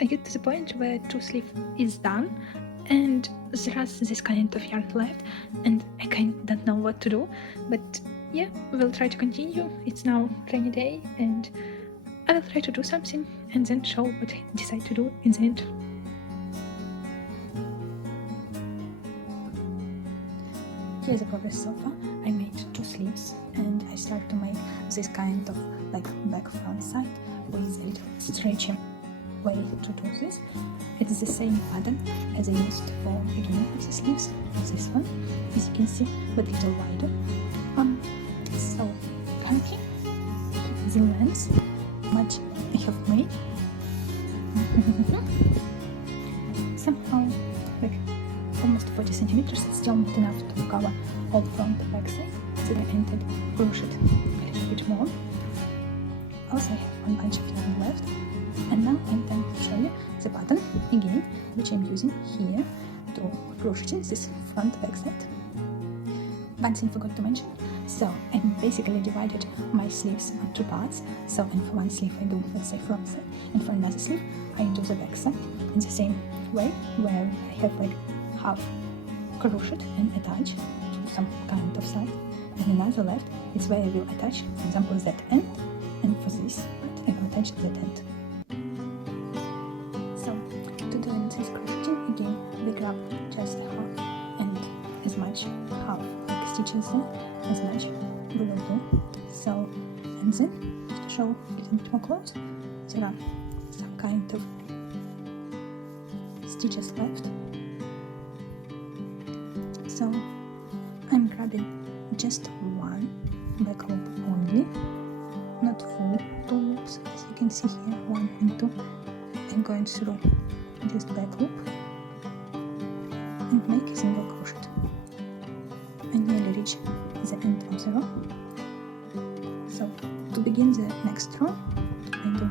I get to the point where 2 sleeve is done and there's this kind of yarn left and I kind of don't know what to do, but yeah, we'll try to continue. It's now rainy day and I will try to do something and then show what I decide to do in the end. Here's the progress so far. I made 2 sleeves and I start to make this kind of like back front side with a little stretchy way to do this. It is the same pattern as I used for beginning of the sleeves, this one, as you can see, but a little wider. So currently the length much I have made somehow like almost 40 centimeters. It's still not enough to cover all front and back side, so I entered crochet a little bit more. Also I have one bunch of yarn left, and now I'm going to show you the pattern again, which I'm using here to crochet this front back side. One thing I forgot to mention, so I basically divided my sleeves on 2 parts. So and for one sleeve I do, let's say, front side, and for another sleeve I do the back side in the same way, where I have like half crocheted and attached to some kind of side, and another left is where I will attach, for example, that end, and for this part I will attach that end. So to do this crocheting again, we grab just half and as much half like stitches there, as much we will do. So, and then to show a little bit more close, there are some kind of stitches left. So I'm grabbing just one back loop only, not full 2 loops, as you can see here, 1 and 2. I'm going through this back loop and make a single crochet. I nearly reach the end of the row. So to begin the next row, I do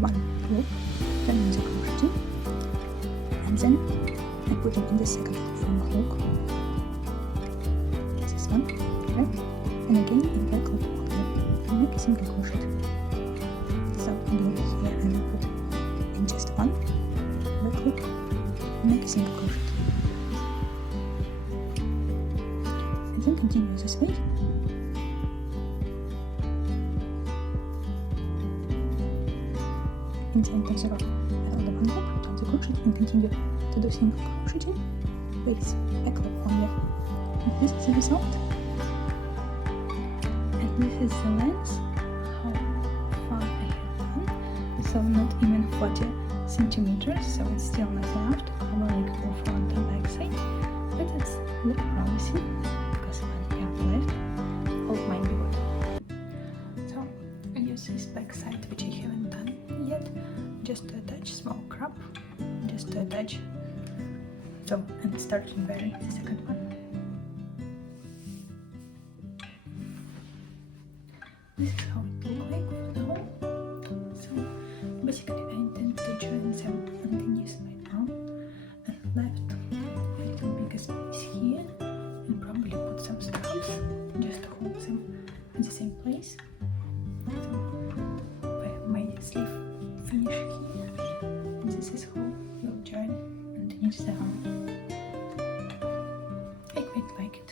1 loop, then the crochet, and then I put it in the second front hook, this one, right? And again in back loop only, and make a single crochet. So again here I will put in just 1 back loop, and make a single crochet. And then continue this way. In the end of the row, I hold 1 loop, turn the crochet, and continue to do single crochet with back loop only. And this is the result. And this is the length, how far I have done. So not even 40 centimeters, so it's still not enough to cover like full front and back side, but it's look promising because when you have left, hope might be good. So I use this back side, which I haven't done yet, just to attach small crop, just to attach. So and start wearing the second one. This is how it looks like for now. So basically I intend to join them underneath my arm and left a little bigger space here, and probably put some straps just to hold them in the same place. So where my sleeve finish here, and this is how we'll join underneath the arm. I quite like it.